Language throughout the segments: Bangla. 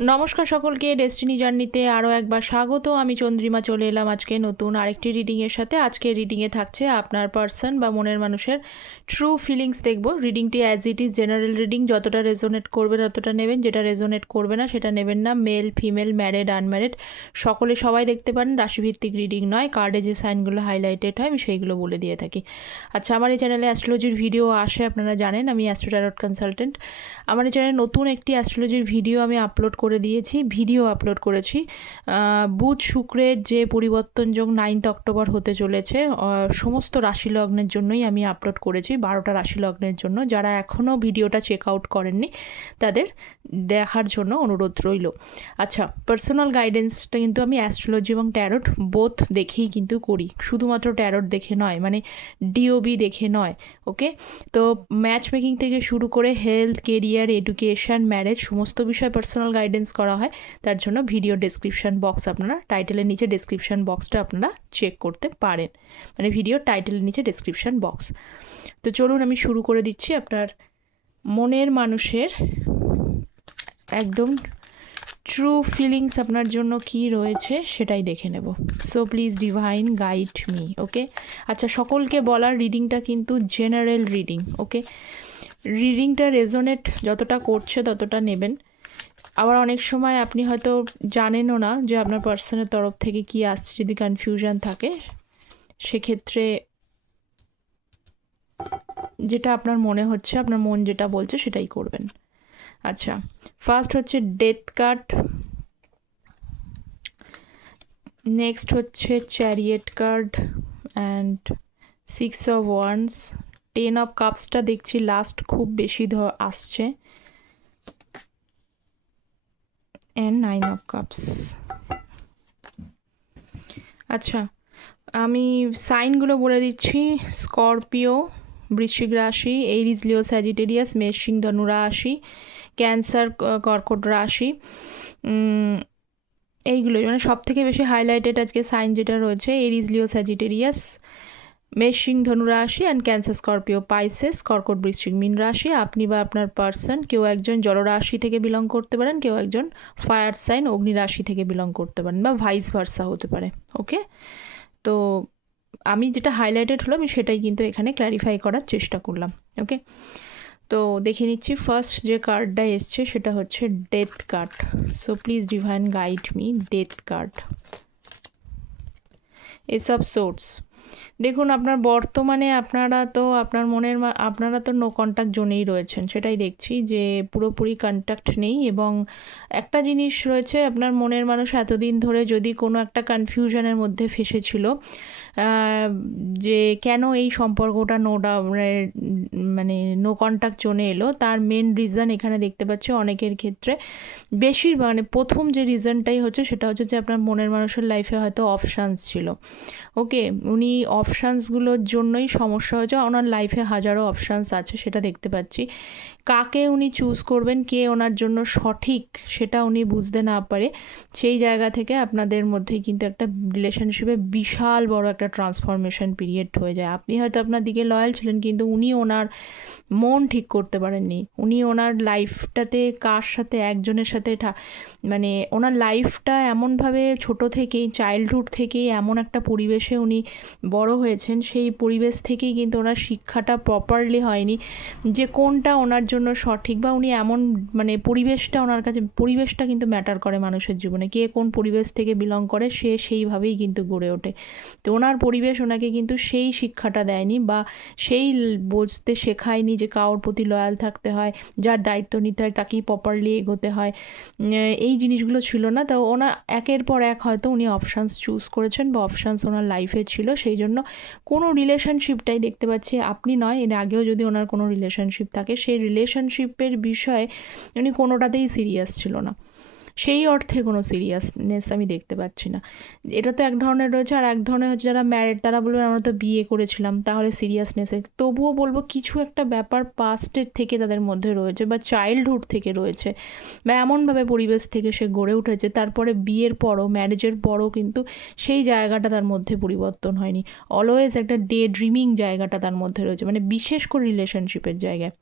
নমস্কার সকলকে ডেস্টিনি জার্নিতে আরও একবার স্বাগত। আমি চন্দ্রিমা, চলে এলাম আজকে নতুন আরেকটি রিডিংয়ের সাথে। আজকে রিডিংয়ে থাকছে আপনার পার্সন বা মনের মানুষের ট্রু ফিলিংস দেখব। রিডিংটি as it is general reading যতটা রেজোনেট করবে ততটা নেবেন। যেটা রেজোনেট করবে না সেটা নেবেন না। মেল ফিমেল ম্যারেড আনম্যারেড সকলে সবাই দেখতে পারেন। রাশিভিত্তিক রিডিং নয়। কার্ডে যে সাইনগুলো হাইলাইটেড হয়, আমি সেইগুলো বলে দিয়ে থাকি। আচ্ছা আমার এই চ্যানেলে অ্যাস্ট্রোলজির ভিডিও আসে, আপনারা জানেন। আমি অ্যাস্ট্রোটারট কনসালটেন্ট আমার এই চ্যানেলে নতুন একটি অ্যাস্ট্রোলজির ভিডিও আমি আপলোড করে দিয়েছি, ভিডিও আপলোড করেছি। বুধ শুক্রের যে পরিবর্তন যোগ নাইনথ অক্টোবর হতে চলেছে সমস্ত রাশি লগ্নের জন্যই আমি আপলোড করেছি, বারোটা রাশি লগ্নের জন্য। যারা এখনও ভিডিওটা চেক আউট করেননি, তাদের দেখার জন্য অনুরোধ রইল। আচ্ছা পার্সোনাল গাইডেন্সটা কিন্তু আমি অ্যাস্ট্রোলজি এবং ট্যারট বোথ দেখেই কিন্তু করি। শুধুমাত্র ট্যারট দেখে নয় মানে ডিওবি দেখে নয় ওকে তো ম্যাচ মেকিং থেকে শুরু করে হেলথ কেরিয়ার এডুকেশন ম্যারেজ সমস্ত বিষয়ে পার্সোনাল গাইডেন্স করা হয়, তার জন্য ভিডিও ডেসক্রিপশন বক্স আপনারা টাইটেলের নিচে ডেসক্রিপশন বক্সটা আপনারা চেক করতে পারেন। মানে ভিডিও টাইটেলের নিচে ডেসক্রিপশন বক্স তো চলুন আমি শুরু করে দিচ্ছি আপনার মনের মানুষের একদম ট্রু ফিলিংস আপনার জন্য কি রয়েছে সেটাই দেখে নেব। So please divine guide me okay আচ্ছা সকলকে বলার রিডিংটা কিন্তু জেনারেল রিডিং ওকে রিডিংটা রেজোনেট যতটা করছে ততটা নেবেন। আবার অনেক সময় আপনি হয়তো জানেনও না যে আপনার পার্সনের তরফ থেকে কি আসছে, যদি কনফিউশন থাকে, সেক্ষেত্রে যেটা আপনার মনে হচ্ছে, আপনার মন যেটা বলছে সেটাই করবেন। আচ্ছা ফার্স্ট হচ্ছে ডেথ কার্ড নেক্সট হচ্ছে chariot card and six of wands ten of কাপসটা দেখছি লাস্ট খুব বেশি আসছে। অ্যান্ড নাইন অফ কাপস আচ্ছা আমি সাইনগুলো বলে দিচ্ছি। স্করপিও, বৃশ্চিক রাশি এইরিজ লিও, স্যাজিটেরিয়াস সিং ধনু রাশি, ক্যান্সার কর্কট রাশি। এইগুলোই। মানে সব থেকে বেশি হাইলাইটেড আজকে সাইন যেটা রয়েছে, এরিজ, লিও, স্যাজিটেরিয়াস মেষ সিং ধনু রাশি অ্যান্ড ক্যান্সার স্করপিও পাইসেস কর্কট বৃশ্চিক মীন রাশি, আপনি বা আপনার পার্সন কেউ একজন জলরাশি থেকে বিলং করতে পারেন, কেউ একজন ফায়ার সাইন অগ্নি রাশি থেকে বিলং করতে পারেন বা ভাইস ভার্সা হতে পারে ওকে তো আমি যেটা হাইলাইটেড হলো আমি সেটাই কিন্তু এখানে ক্ল্যারিফাই করার চেষ্টা করলাম ওকে তো দেখে নিচ্ছি ফার্স্ট যে কার্ডটা এসছে, সেটা হচ্ছে death card so please divine guide me death card এসব সোর্স দেখুন, আপনার বর্তমানে আপনারা তো, আপনার মনের আপনারা তো নো কন্ট্যাক্ট জোনেই রয়েছেন, সেটাই দেখছি যে পুরোপুরি কন্ট্যাক্ট নেই এবং একটা জিনিস রয়েছে, আপনার মনের মানুষ এতদিন ধরে যদি কোনো একটা কনফিউশনের মধ্যে ফেসেছিল যে কেন এই সম্পর্কটা নো মানে নো কন্ট্যাক্ট জোনে এলো, তার মেন রিজন এখানে দেখতে পাচ্ছি অনেকের ক্ষেত্রে। বেশির মানে প্রথম যে রিজনটাই হচ্ছে, সেটা হচ্ছে যে আপনার মনের মানুষের লাইফে হয়তো অপশানস ছিল। ওকে উনি অপশানসগুলোর জন্যই সমস্যা হয়েছে। ওনার লাইফে হাজারো অপশানস আছে সেটা দেখতে পাচ্ছি। কাকে উনি চুজ করবেন, কে ওনার জন্য সঠিক সেটা উনি বুঝতে না পারে, সেই জায়গা থেকে আপনাদের মধ্যে কিন্তু একটা রিলেশনশিপে বিশাল বড় একটা ট্রান্সফরমেশন পিরিয়ড হয়ে যায়। আপনি হয়তো আপনার দিকে লয়াল ছিলেন, কিন্তু উনি ওনার মন ঠিক করতে পারেননি। উনি ওনার লাইফটাতে কার সাথে, একজনের সাথে মানে ওনার লাইফটা এমনভাবে ছোট থেকেই চাইল্ডহুড থেকেই এমন একটা পরিবেশে উনি বড় হয়েছেন, সেই পরিবেশ থেকেই কিন্তু ওনার শিক্ষাটা প্রপারলি হয়নি যে কোনটা ওনার জন্য সঠিক বা উনি এমন মানে পরিবেশটা ওনার কাছে, পরিবেশটা কিন্তু ম্যাটার করে মানুষের জীবনে। কে কোন পরিবেশ থেকে বিলং করে সে সেইভাবেই কিন্তু গড়ে ওঠে। তো ওনার পরিবেশ ওনাকে কিন্তু সেই শিক্ষাটা দেয়নি বা সেই বুঝতে শেখায়নি যে কারোর প্রতি লয়াল থাকতে হয়, যার দায়িত্ব নিতে হয় তাকেই প্রপারলি এগোতে হয়। এই জিনিসগুলো ছিল না। তো ওনার একের পর এক হয়তো উনি অপশানস চুজ করেছেন বা অপশানস ওনার লাইফে ছিল। সেই জন্য কোনো রিলেশনশিপটাই দেখতে পাচ্ছি আপনি নয়, এর আগেও যদি ওনার কোনো রিলেশনশিপ থাকে, সেই রিলেশনশিপের বিষয়ে উনি কোনোটাতেই সিরিয়াস ছিল না। সেই অর্থে কোনো সিরিয়াসনেস আমি দেখতে পাচ্ছি না। এটা তো এক ধরনের রয়েছে আর এক ধরনের হচ্ছে যারা ম্যারিড তারা বলবেন আমরা তো বিয়ে করেছিলাম, তাহলে সিরিয়াসনেসে তবুও বলব, কিছু একটা ব্যাপার পাস্টের থেকে তাদের মধ্যে রয়েছে বা চাইল্ডহুড থেকে রয়েছে বা এমনভাবে পরিবেশ থেকে সে গড়ে উঠেছে, তারপরে বিয়ের পরও ম্যারেজের পরও কিন্তু সেই জায়গাটা তার মধ্যে পরিবর্তন হয়নি। অলওয়েজ একটা ডে ড্রিমিং জায়গাটা তার মধ্যে রয়েছে মানে বিশেষ করে রিলেশনশিপের জায়গায়।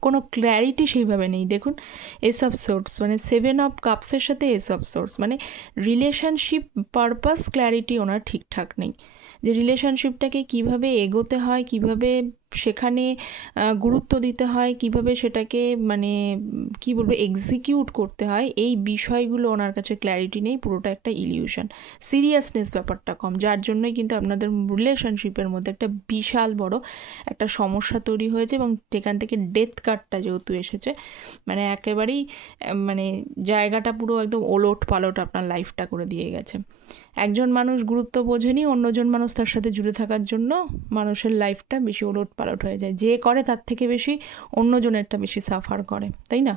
কোনো ক্ল্যারিটি সেইভাবে নেই। দেখুন এস অফ সোর্স মানে সেভেন অফ কাপসের সাথে এস অফ সোর্স মানে রিলেশনশিপ পারপাস ক্ল্যারিটি ওনার ঠিকঠাক নেই। যে রিলেশনশিপটাকে কীভাবে এগোতে হয়, কীভাবে সেখানে গুরুত্ব দিতে হয়, কীভাবে সেটাকে মানে কি বলব এক্সিকিউট করতে হয়, এই বিষয়গুলো ওনার কাছে ক্ল্যারিটি নেই, পুরোটা একটা ইলিউশন সিরিয়াসনেস ব্যাপারটা কম, যার জন্যই কিন্তু আপনাদের রিলেশনশিপের মধ্যে একটা বিশাল বড় একটা সমস্যা তৈরি হয়েছে এবং সেখান থেকে ডেথ কার্ডটা যেহেতু এসেছে মানে একেবারেই মানে জায়গাটা পুরো একদম ওলট পালট আপনার লাইফটা করে দিয়ে গেছে। একজন মানুষ গুরুত্ব বোঝেনি, অন্যজন মানুষ তার সাথে জুড়ে থাকার জন্য মানুষের লাইফটা বেশি ওলট পালট হয়ে যায়। যে করে তার থেকে বেশি অন্যজনেরটা বেশি সাফার করে, তাই না?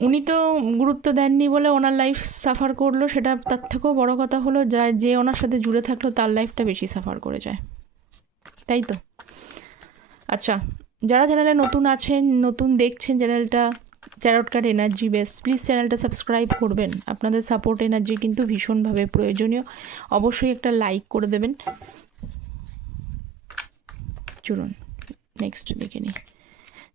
উনি তো গুরুত্ব দেননি বলে ওনার লাইফ সাফার করল, সেটা তার থেকেও বড় কথা হলো যা, যে ওনার সাথে জুড়ে থাকল তার লাইফটা বেশি সাফার করে যায়। তাই তো? আচ্ছা যারা চ্যানেলে নতুন আছেন, নতুন দেখছেন চ্যানেলটা tarot card energy base please চ্যানেলটা সাবস্ক্রাইব করবেন। আপনাদের সাপোর্ট এনার্জি কিন্তু ভীষণভাবে প্রয়োজনীয়। অবশ্যই একটা লাইক করে দেবেন। চলুন নেক্সট দেখে নিই।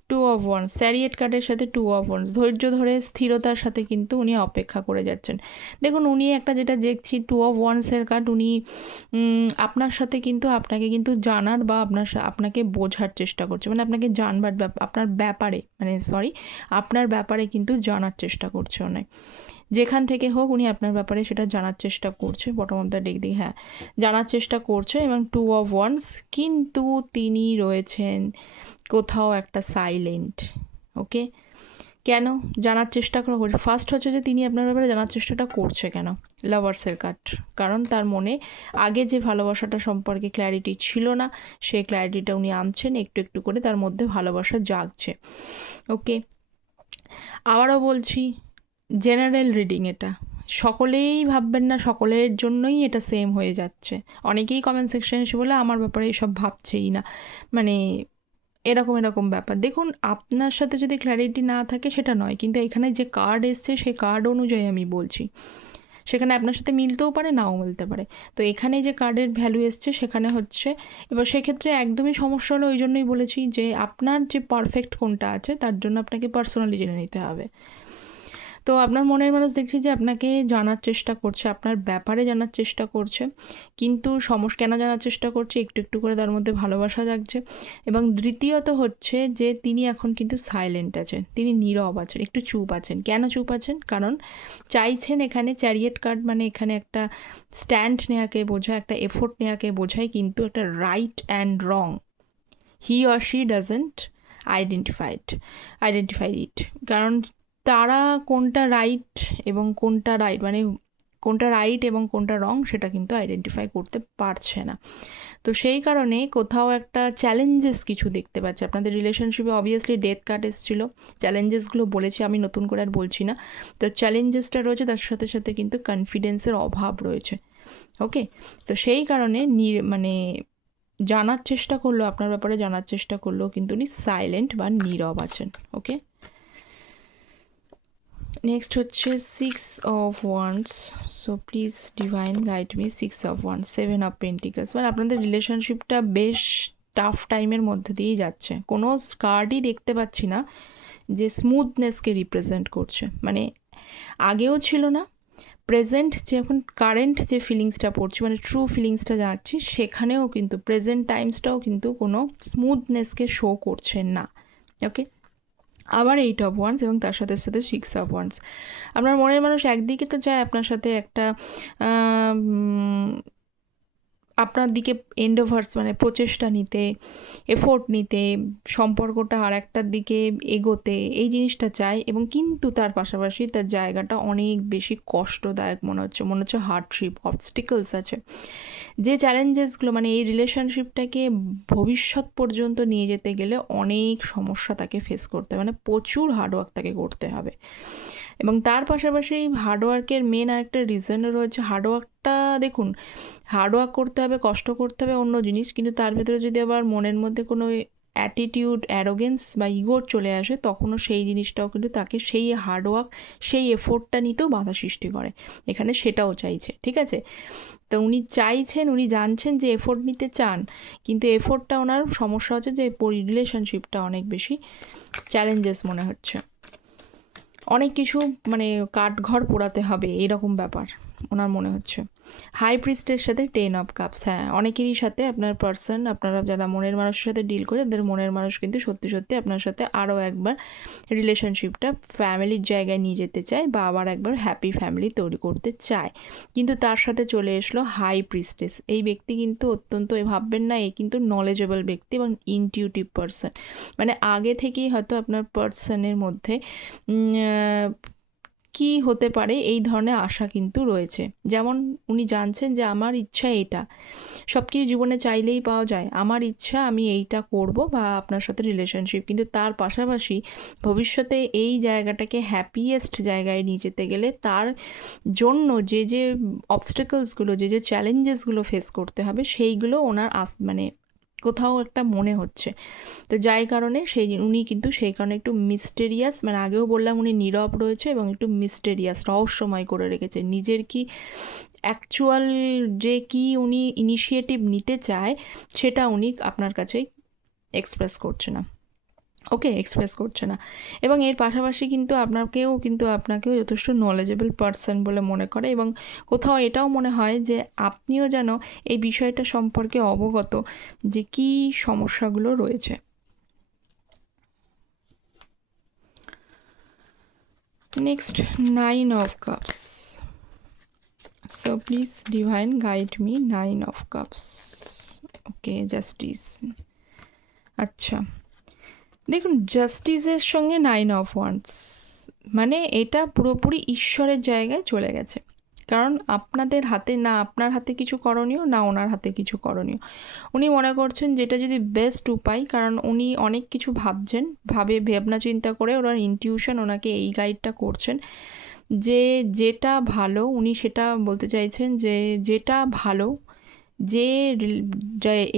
টু অফ ওয়ান্স স্যারিয়েট কার্ডের সাথে টু অফ ওয়ান্স ধৈর্য ধরে, স্থিরতার সাথে কিন্তু উনি অপেক্ষা করে যাচ্ছেন। দেখুন, উনি একটা যেটা দেখছি টু অফ ওয়ান্সের কার্ড উনি আপনার সাথে কিন্তু আপনাকে কিন্তু জানার বা আপনার আপনাকে বোঝার চেষ্টা করছে। মানে আপনাকে জানবার আপনার ব্যাপারে মানে সরি আপনার ব্যাপারে কিন্তু জানার চেষ্টা করছে অনেক যেখান থেকে হোক উনি আপনার ব্যাপারে সেটা জানার চেষ্টা করছে বটম অফ দ্য দিক হ্যাঁ। জানার চেষ্টা করছে এবং টু অফ ওয়ান্স কিন্তু তিনি রয়েছেন কোথাও একটা সাইলেন্ট ওকে কেন? জানার চেষ্টা করা হচ্ছে ফার্স্ট হচ্ছে যে তিনি আপনার ব্যাপারে জানার চেষ্টাটা করছে কেন? লাভার্সের কাট কারণ তার মনে আগে যে ভালোবাসাটা সম্পর্কে ক্ল্যারিটি ছিল না সেই ক্ল্যারিটিটা উনি আনছেন, একটু একটু করে তার মধ্যে ভালোবাসা জাগছে ওকে আবারও বলছি জেনারেল রিডিং এটা। সকলেই ভাববেন না, সকলের জন্যই এটা সেম হয়ে যাচ্ছে। অনেকেই কমেন্ট সেকশনে এসে বলে, আমার ব্যাপারে এসব ভাবছেই না। মানে এরকম এরকম ব্যাপার। দেখুন, আপনার সাথে যদি ক্ল্যারিটি না থাকে, সেটা নয়। কিন্তু এখানে যে কার্ড এসছে, সেই কার্ড অনুযায়ী আমি বলছি। সেখানে আপনার সাথে মিলতেও পারে, নাও মিলতে পারে। তো এখানে যে কার্ডের ভ্যালু এসছে, সেখানে হচ্ছে, এবার সেক্ষেত্রে একদমই সমস্যা হলো, ওই জন্যই বলেছি যে, আপনার যে পারফেক্ট কোনটা আছে, তার জন্য আপনাকে পার্সোনালি জেনে নিতে হবে। তো আপনার মনের মানুষ দেখছি যে আপনাকে জানার চেষ্টা করছে, আপনার ব্যাপারে জানার চেষ্টা করছে। কিন্তু সমস্যা কেন জানার চেষ্টা করছে? একটু একটু করে তার মধ্যে ভালোবাসা জাগছে। এবং দ্বিতীয়ত হচ্ছে যে তিনি এখন কিন্তু সাইলেন্ট আছেন। তিনি নীরব আছেন, একটু চুপ আছেন। কেন চুপ আছেন? কারণ চাইছেন এখানে চ্যারিয়েট কার্ড মানে এখানে একটা স্ট্যান্ড নেওয়াকে বোঝায়, একটা এফোর্ট নেওয়াকে বোঝায়, কিন্তু একটা right and wrong he or she doesn't identified identified it কারণ তারা কোনটা রাইট এবং কোনটা রাইট মানে কোনটা রাইট এবং কোনটা রং সেটা কিন্তু আইডেন্টিফাই করতে পারছে না। তো সেই কারণে কোথাও একটা চ্যালেঞ্জেস কিছু দেখতে পাচ্ছে। আপনাদের রিলেশনশিপে অবভিয়াসলি ডেথ কার্ড এসেছিল। চ্যালেঞ্জেসগুলো বলেছি, আমি নতুন করে আর বলছি না। তো চ্যালেঞ্জেসটা রয়েছে, তার সাথে সাথে কিন্তু কনফিডেন্সের অভাব রয়েছে। ওকে তো সেই কারণে মানে জানার চেষ্টা করল, আপনার ব্যাপারে জানার চেষ্টা করলেও কিন্তু উনি সাইলেন্ট বা নীরব আছেন। ওকে নেক্সট হচ্ছে six of wands so please divine guide me six of one seven of pentacles মানে আপনাদের রিলেশনশিপটা বেশ টাফ টাইমের মধ্যে দিয়েই যাচ্ছে। কোনো কার্ডই দেখতে পাচ্ছি না যে স্মুথনেসকে রিপ্রেজেন্ট করছে। মানে আগেও ছিল না প্রেজেন্ট যে এখন কারেন্ট যে ফিলিংসটা পড়ছি মানে ট্রু ফিলিংসটা যাচ্ছি, সেখানেও কিন্তু প্রেজেন্ট টাইমসটাও কিন্তু কোনো স্মুথনেসকে শো করছে না। ওকে আবার এইট অফ ওয়ান্স এবং তার সাথে সাথে সিক্স অফ ওয়ান্স আপনার মনের মানুষ একদিকে তো চায় আপনার সাথে একটা আপনার দিকে এন্ডোভার্স মানে প্রচেষ্টা নিতে এফোর্ট নিতে, সম্পর্কটা আর একটার দিকে এগোতে এই জিনিসটা চায় এবং কিন্তু তার পাশাপাশি তার জায়গাটা অনেক বেশি কষ্টদায়ক মনে হচ্ছে মনে হচ্ছে হার্ডশিপ অবস্টিকলস আছে। যে চ্যালেঞ্জেসগুলো মানে এই রিলেশনশিপটাকে ভবিষ্যৎ পর্যন্ত নিয়ে যেতে গেলে অনেক সমস্যা তাকে ফেস করতে হবে মানে প্রচুর হার্ডওয়ার্ক তাকে করতে হবে। এবং তার পাশাপাশি হার্ডওয়ার্কের মেন আরেকটা রিজনও রয়েছে হার্ডওয়ার্কটা দেখুন হার্ডওয়ার্ক করতে হবে, কষ্ট করতে হবে অন্য জিনিস, কিন্তু তার ভেতরে যদি আবার মনের মধ্যে কোনো অ্যাটিটিউড অ্যারোগেন্স বা ইগোর চলে আসে, তখনও সেই জিনিসটাও কিন্তু তাকে সেই হার্ডওয়ার্ক সেই এফোর্টটা নিতেও বাধা সৃষ্টি করে। এখানে সেটাও চাইছে, ঠিক আছে? তো উনি চাইছেন, উনি জানছেন যে এফোর্ট নিতে চান, কিন্তু এফোর্টটা ওনার সমস্যা হচ্ছে যে রিলেশনশিপটা অনেক বেশি চ্যালেঞ্জেস মনে হচ্ছে। অনেক কিছু মানে কাঠঘর পোড়াতে হবে এরকম ব্যাপার। ওনার মনে হচ্ছে? হাই প্রিস্টের সাথে টেন অফ কাপস হ্যাঁ। অনেকেরই সাথে আপনার পার্সন আপনারা যারা মনের মানুষের সাথে ডিল করে, তাদের মনের মানুষ কিন্তু সত্যি সত্যি আপনার সাথে আরও একবার রিলেশনশিপটা ফ্যামিলির জায়গায় নিয়ে যেতে চায় বা আবার একবার হ্যাপি ফ্যামিলি তৈরি করতে চায়। কিন্তু তার সাথে চলে এসলো হাই প্রিস্টেস এই ব্যক্তি কিন্তু অত্যন্ত ভাববেন না, এ কিন্তু নলেজেবল ব্যক্তি এবং ইনটিউটিভ পার্সন মানে আগে থেকেই হয়তো আপনার পার্সনের মধ্যে কি হতে পারে? এই ধরনের আশা কিন্তু রয়েছে। যেমন উনি জানছেন যে, আমার ইচ্ছা এটা। সব কিছু জীবনে চাইলেই পাওয়া যায়। আমার ইচ্ছা আমি এইটা করব বা আপনার সাথে রিলেশনশিপ কিন্তু তার পাশাপাশি ভবিষ্যতে এই জায়গাটাকে হ্যাপিয়েস্ট জায়গায় নিয়ে যেতে গেলে তার জন্য যে যে অবস্টেকলসগুলো যে যে চ্যালেঞ্জেসগুলো ফেস করতে হবে, সেইগুলো ওনার আস মানে কোথাও একটা মনে হচ্ছে। তো যাই কারণে সেই উনি কিন্তু সেই কারণে একটু মিস্টেরিয়াস মানে আগেও বললাম উনি নীরব রয়েছে এবং একটু মিস্টেরিয়াস রহস্যময় করে রেখেছে। নিজের কি অ্যাকচুয়াল যে কি উনি ইনিশিয়েটিভ নিতে চায়, সেটা উনি আপনার কাছে এক্সপ্রেস করছে না। ওকে এক্সপ্রেস করছে না। এবং এর পাশাপাশি কিন্তু আপনাকেও কিন্তু আপনাকেও যথেষ্ট নলেজেবল পারসন বলে মনে করে এবং কোথাও এটাও মনে হয় যে আপনিও যেন এই বিষয়টা সম্পর্কে অবগত যে কি সমস্যাগুলো রয়েছে। Next nine of cups so please divine guide me nine of cups okay justice আচ্ছা। দেখুন জাস্টিসের সঙ্গে নাইন অফ ওয়ান্স মানে এটা পুরোপুরি ঈশ্বরের জায়গায় চলে গেছে। কারণ আপনাদের হাতে, না আপনার হাতে কিছু করণীয়, না ওনার হাতে কিছু করণীয়। উনি মনে করছেন যেটা যদি বেস্ট উপায়, কারণ উনি অনেক কিছু ভাবছেন, ভাবে, ভাবনা চিন্তা করে ওনার ইনটিউশন ওনাকে এই গাইডটা করছেন যে যেটা ভালো, উনি সেটা বলতে চাইছেন যে যেটা ভালো যে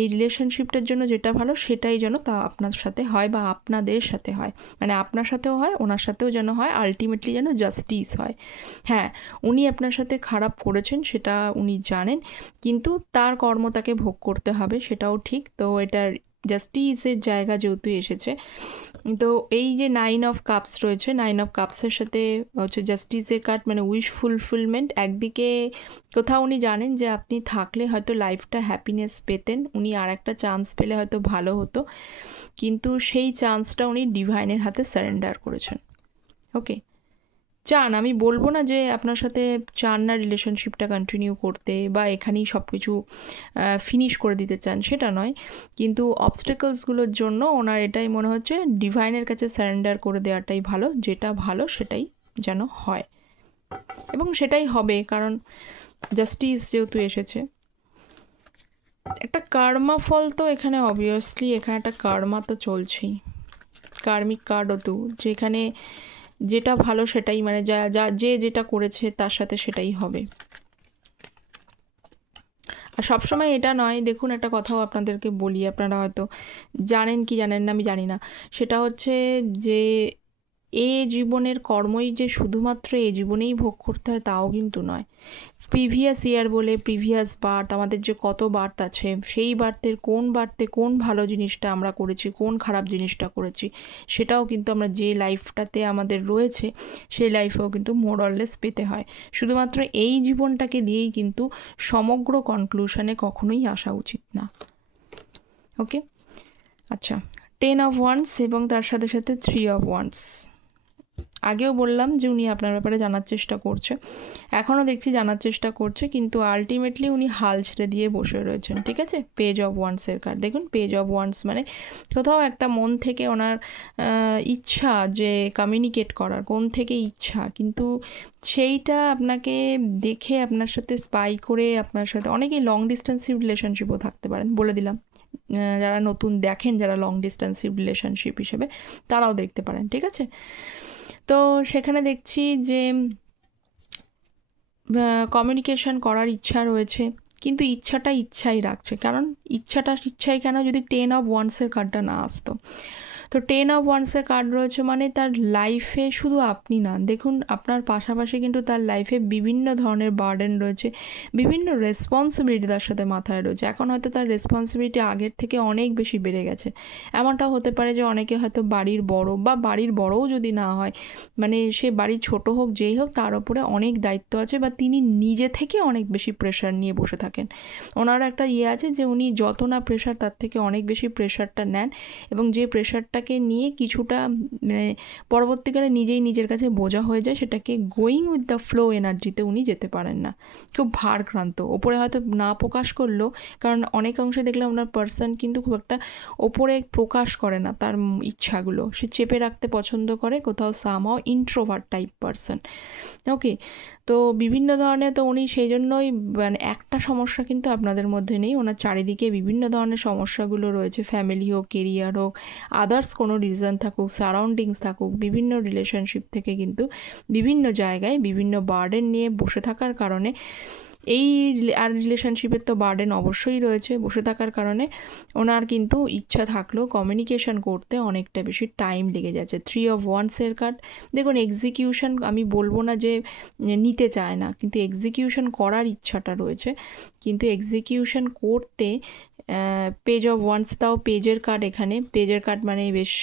এই রিলেশনশিপটার জন্য যেটা ভালো সেটাই যেন তা আপনার সাথে হয় বা আপনাদের সাথে হয়। মানে আপনার সাথেও হয়, ওনার সাথেও যেন হয় আলটিমেটলি যেন জাস্টিস হয়। হ্যাঁ উনি আপনার সাথে খারাপ করেছেন সেটা উনি জানেন, কিন্তু তার কর্ম তাকে ভোগ করতে হবে, সেটাও ঠিক। তো এটার জাস্টিসের জায়গা যেহেতু এসেছে তো এই যে নাইন অফ কাপস রয়েছে নাইন অফ কাপসের সাথে হচ্ছে জাস্টিসের কার্ড মানে উইশ ফুলফিলমেন্ট একদিকে কোথাও উনি জানেন যে আপনি থাকলে হয়তো লাইফটা হ্যাপিনেস পেতেন, উনি আর একটা চান্স পেলে হয়তো ভালো হতো, কিন্তু সেই চান্সটা উনি ডিভাইনের হাতে সারেন্ডার করেছেন। ওকে চান? আমি বলব না যে আপনার সাথে চান না রিলেশনশিপটা কন্টিনিউ করতে বা এখানেই সব কিছু ফিনিশ করে দিতে চান, সেটা নয়। কিন্তু অবস্টেকলসগুলোর জন্য ওনার এটাই মনে হচ্ছে ডিভাইনের কাছে স্যারেন্ডার করে দেওয়াটাই ভালো, যেটা ভালো সেটাই যেন হয়। এবং সেটাই হবে, কারণ জাস্টিস যেহেতু এসেছে। একটা কার্মা ফল তো এখানে অবভিয়াসলি এখানে একটা কার্মা তো চলছেই। কার্মিক কার্ডও তো, যেখানে যেটা ভালো সেটাই মানে যা যা, যে যেটা করেছে তার সাথে সেটাই হবে। আর সবসময় এটা নয়, দেখুন একটা কথাও আপনাদেরকে বলি, আপনারা হয়তো জানেন কি জানেন না, আমি জানি না। সেটা হচ্ছে যে, এ জীবনের কর্মই যে শুধুমাত্র এ জীবনেই ভোগ করতে হয় তাও কিন্তু নয়। প্রিভিয়াস ইয়ার বলে প্রিভিয়াস বার্থ আমাদের যে কত বার্থ আছে, সেই বার্থের কোন বার্থে কোন ভালো জিনিসটা আমরা করেছি, কোন খারাপ জিনিসটা করেছি, সেটাও কিন্তু আমরা যে লাইফটাতে আমাদের রয়েছে, সেই লাইফেও কিন্তু মোরললেস পেতে হয়। শুধুমাত্র এই জীবনটাকে দিয়েই কিন্তু সমগ্র কনক্লুশনে কখনোই আসা উচিত না। ওকে আচ্ছা টেন অফ ওয়ান্স এবং তার সাথে সাথে থ্রি অফ ওয়ান্স আগেও বললাম যে উনি আপনার ব্যাপারে জানার চেষ্টা করছে। এখনও দেখছি জানার চেষ্টা করছে, কিন্তু আলটিমেটলি উনি হাল ছেড়ে দিয়ে বসে রয়েছেন, ঠিক আছে? পেজ অফ ওয়ান্সের কার্ড দেখুন পেজ অফ ওয়ান্স মানে কোথাও একটা মন থেকে ওনার ইচ্ছা যে কমিউনিকেট করার, কোন থেকে ইচ্ছা, কিন্তু সেইটা আপনাকে দেখে আপনার সাথে স্পাই করে আপনার সাথে অনেকেই লং ডিস্টেন্সিভ রিলেশনশিপও থাকতে পারেন, বলে দিলাম। যারা নতুন দেখেন, যারা লং ডিস্টেন্সিভ রিলেশনশিপ হিসেবে, তারাও দেখতে পারেন, ঠিক আছে? তো সেখানে দেখছি যে কমিউনিকেশন করার ইচ্ছা রয়েছে, কিন্তু ইচ্ছাটা ইচ্ছাই রাখছে। কারণ ইচ্ছাটা, ইচ্ছাই কেন যদি টেন অফ ওয়ান্সের কার্ডটা না আসতো? তো টেন অফ ওয়ান্সের কার্ড রয়েছে মানে তার লাইফে শুধু আপনি না। দেখুন, আপনার পাশাপাশি কিন্তু তার লাইফে বিভিন্ন ধরনের বার্ডেন রয়েছে, বিভিন্ন রেসপন্সিবিলিটি তার সাথে মাথায় রয়েছে। এখন হয়তো তার রেসপন্সিবিলিটি আগের থেকে অনেক বেশি বেড়ে গেছে। এমনটা হতে পারে যে অনেকে হয়তো বাড়ির বড় বা বাড়ির বড়ও যদি না হয় মানে সে বাড়ির ছোট হোক, যেই হোক, তার উপরে অনেক দায়িত্ব আছে বা তিনি নিজে থেকে অনেক বেশি প্রেশার নিয়ে বসে থাকেন। ওনার একটা ইয়ে আছে যে উনি যত না প্রেশার তার থেকে অনেক বেশি প্রেশারটা নেন এবং যে প্রেশারটাকে নিয়ে কিছুটা মানে পরবর্তীকালে নিজেই নিজের কাছে বোঝা হয়ে যায় সেটাকে গোয়িং উইথ দ্য ফ্লো এনার্জিতে উনি যেতে পারেন না। খুব ভারক্রান্ত। ওপরে হয়তো না প্রকাশ করলেও, কারণ অনেক অংশে দেখলাম ওনার পার্সন কিন্তু খুব একটা ওপরে প্রকাশ করে না তার ইচ্ছাগুলো। সে চেপে রাখতে পছন্দ করে, কোথাও সামাও ইন্ট্রোভার টাইপ পার্সন ওকে তো বিভিন্ন ধরনের তো উনি সেই জন্যই মানে একটা সমস্যা কিন্তু আপনাদের মধ্যে নেই। ওনার চারিদিকে বিভিন্ন ধরনের সমস্যাগুলো রয়েছে। ফ্যামিলি হোক, কেরিয়ার হোক আদার্স কোনো রিজন থাকুক সারাউন্ডিংস থাকুক, বিভিন্ন রিলেশনশিপ থেকে কিন্তু বিভিন্ন জায়গায় বিভিন্ন বার্ডেন নিয়ে বসে থাকার কারণে এই আর রিলেশনশিপের তো বার্ডেন অবশ্যই রয়েছে বসে থাকার কারণে। ওনার কিন্তু ইচ্ছা থাকলেও কমিউনিকেশন করতে অনেকটা বেশি টাইম লেগে যাচ্ছে। থ্রি অফ ওয়ান্সের কার্ড দেখুন এক্সিকিউশন আমি বলব না যে নিতে চায় না, কিন্তু এক্সিকিউশন করার ইচ্ছাটা রয়েছে। কিন্তু এক্সিকিউশন করতে পেজ অফ ওয়ান্স তাও পেজের কার্ড এখানে। পেজের কার্ড মানে বেশ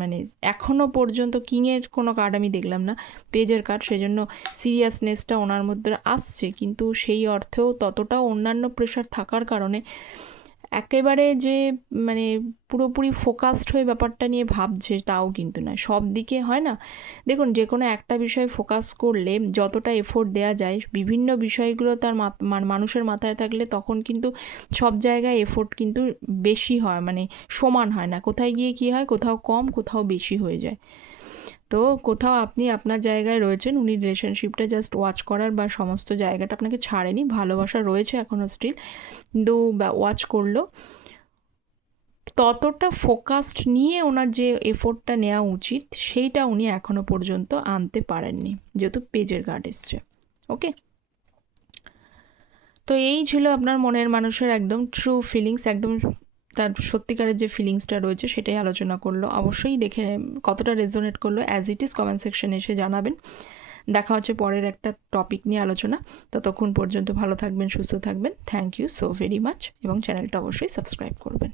মানে এখনও পর্যন্ত কিংয়ের কোনো কার্ড আমি দেখলাম না। পেজের কার্ড সেজন্য সিরিয়াসনেসটা ওনার মধ্যে আসছে। কিন্তু সেই অর্থেও ততটা অন্যান্য প্রেশার থাকার কারণে একেবারে যে মানে পুরোপুরি ফোকাসড হয়ে ব্যাপারটা নিয়ে ভাবছে তাও কিন্তু নয়। সব দিকে হয় না? দেখুন যে কোনো একটা বিষয়ে ফোকাস করলে যতটা এফোর্ট দেওয়া যায়, বিভিন্ন বিষয়গুলো তার মানুষের মাথায় থাকলে তখন কিন্তু সব জায়গায় এফোর্ট কিন্তু বেশি হয় মানে সমান হয় না। কোথায় গিয়ে কী হয়? কোথাও কম, কোথাও বেশি হয়ে যায়। তো কোথাও আপনি আপনার জায়গায় রয়েছেন, উনি রিলেশনশিপটা জাস্ট ওয়াচ করার বা সমস্ত জায়গাটা আপনাকে ছাড়েনি, ভালোবাসা রয়েছে এখনও স্টিল কিন্তু ওয়াচ করল। ততটা ফোকাসড নিয়ে ওনার যে এফোর্টটা নেওয়া উচিত, সেইটা উনি এখনও পর্যন্ত আনতে পারেননি, যেহেতু পেজের গার্ড এসছে ওকে তো এই ছিল আপনার মনের মানুষের একদম ট্রু ফিলিংস একদম তার সত্যিকারের যে ফিলিংসটা রয়েছে সেটাই আলোচনা করল। অবশ্যই দেখে কতটা রেজোনেট করল অ্যাজ ইট ইজ কমেন্ট সেকশনে এসে জানাবেন। দেখা হচ্ছে পরের একটা টপিক নিয়ে আলোচনা। ততক্ষণ পর্যন্ত ভালো থাকবেন, সুস্থ থাকবেন। Thank you so very much এবং চ্যানেলটা অবশ্যই সাবস্ক্রাইব করবেন।